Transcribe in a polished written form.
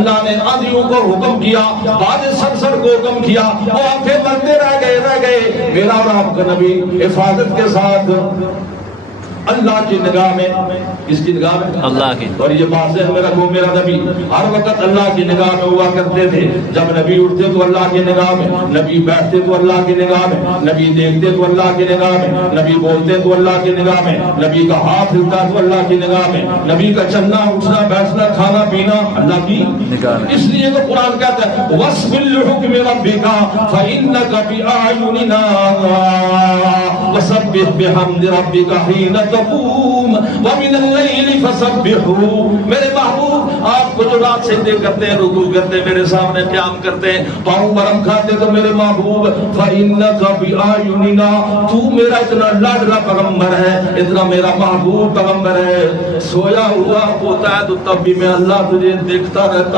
اللہ نے آندھیوں کو حکم کیا، باد سرسر کو حکم کیا، وہ آنکھیں بندے رہ گئے۔ میرا اور آپ کا نبی حفاظت کے ساتھ اللہ کی نگاہ میں، کس کی نگاہ میں؟ اللہ کی۔ اور یہ بات ہے میرا نبی ہر وقت اللہ کی نگاہ میں ہوا کرتے تھے۔ جب نبی اٹھتے تو اللہ کی نگاہ میں، نبی بیٹھتے تو اللہ کی نگاہ میں، نبی دیکھتے تو اللہ کی نگاہ میں، نبی بولتے تو اللہ کی نگاہ میں، نبی کا ہاتھ ہلتا تو اللہ کی نگاہ میں، نبی کا چلنا اٹھنا بیٹھنا کھانا پینا اللہ کی نگاہ میں۔ اس لیے تو قرآن کہتا ہے وَاصْبِرْ لِحُكْمِ رَبِّكَ فَإِنَّكَ بِأَعْيُنِنَا وَسَبِّحْ بِحَمْدِ رَبِّكَ حِينَ تقوم ومن اللیل فسبحوا۔ میرے محبوب آپ کو جو رات سجدے کرتے ہیں، رکوع کرتے ہیں، میرے سامنے قیام کرتے ہیں، پاؤں برم کھاتے تو میرے محبوب فإنک بأعیننا، تو میرا اتنا لاڈلا پیغمبر ہے، اتنا میرا محبوب پیغمبر ہے، سویا ہوا ہوتا ہے تو تب بھی میں اللہ تجھے دیکھتا رہتا